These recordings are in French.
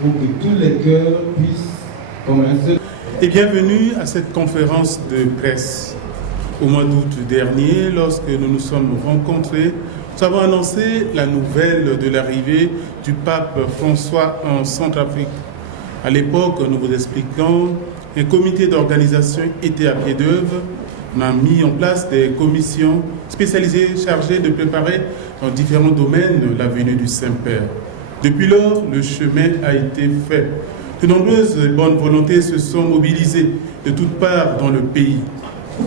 Pour que tous les cœurs puissent commencer. Et bienvenue à cette conférence de presse. Au mois d'août dernier, lorsque nous nous sommes rencontrés, nous avons annoncé la nouvelle de l'arrivée du pape François en Centrafrique. À l'époque, nous vous expliquons qu'un comité d'organisation était à pied d'œuvre. On a mis en place des commissions spécialisées chargées de préparer dans différents domaines la venue du Saint-Père. Depuis lors, le chemin a été fait. De nombreuses bonnes volontés se sont mobilisées de toutes parts dans le pays.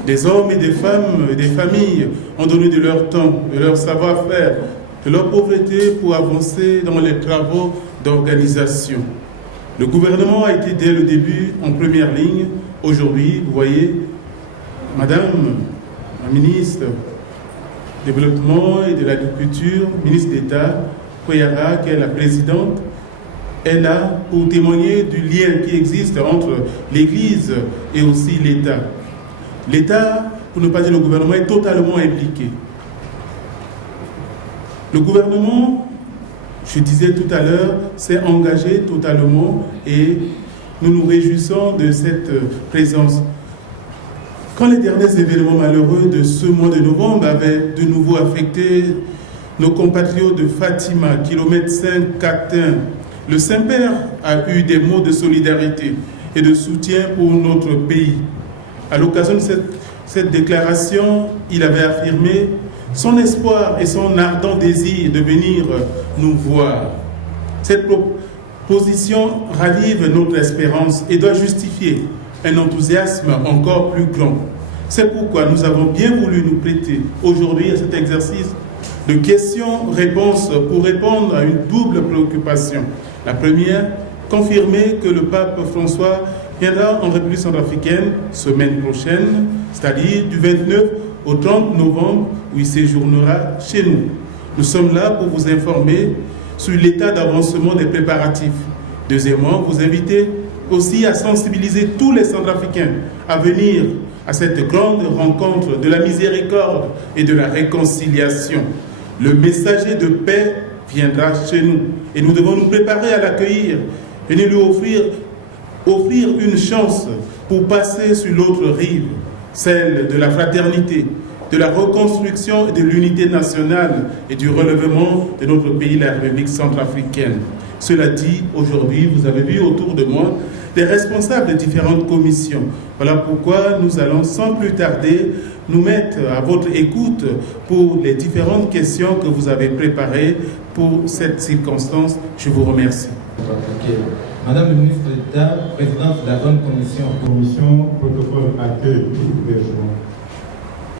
Des hommes et des femmes et des familles ont donné de leur temps, de leur savoir-faire, de leur pauvreté pour avancer dans les travaux d'organisation. Le gouvernement a été dès le début en première ligne. Aujourd'hui, vous voyez, Madame la ministre du Développement et de l'Agriculture, ministre d'État, Koyara, qui est la présidente, est là pour témoigner du lien qui existe entre l'Église et aussi l'État. L'État, pour ne pas dire le gouvernement, est totalement impliqué. Le gouvernement, je disais tout à l'heure, s'est engagé totalement et nous nous réjouissons de cette présence. Quand les derniers événements malheureux de ce mois de novembre avaient de nouveau affecté nos compatriotes de Fatima, kilomètre 5, Catin, le Saint-Père a eu des mots de solidarité et de soutien pour notre pays. À l'occasion de cette déclaration, il avait affirmé son espoir et son ardent désir de venir nous voir. Cette proposition ravive notre espérance et doit justifier un enthousiasme encore plus grand. C'est pourquoi nous avons bien voulu nous prêter aujourd'hui à cet exercice de questions-réponses pour répondre à une double préoccupation. La première, confirmer que le pape François viendra en République centrafricaine semaine prochaine, c'est-à-dire du 29 au 30 novembre, où il séjournera chez nous. Nous sommes là pour vous informer sur l'état d'avancement des préparatifs. Deuxièmement, vous inviter aussi à sensibiliser tous les Centrafricains à venir à cette grande rencontre de la miséricorde et de la réconciliation. Le messager de paix viendra chez nous et nous devons nous préparer à l'accueillir et lui offrir une chance pour passer sur l'autre rive, celle de la fraternité, de la reconstruction et de l'unité nationale et du relèvement de notre pays, la République centrafricaine. Cela dit, aujourd'hui, vous avez vu autour de moi des responsables de différentes commissions. Voilà pourquoi nous allons sans plus tarder nous mettre à votre écoute pour les différentes questions que vous avez préparées pour cette circonstance. Je vous remercie. Okay. Madame le ministre d'État, présidente de la bonne commission. Commission protocole accueil du gouvernement.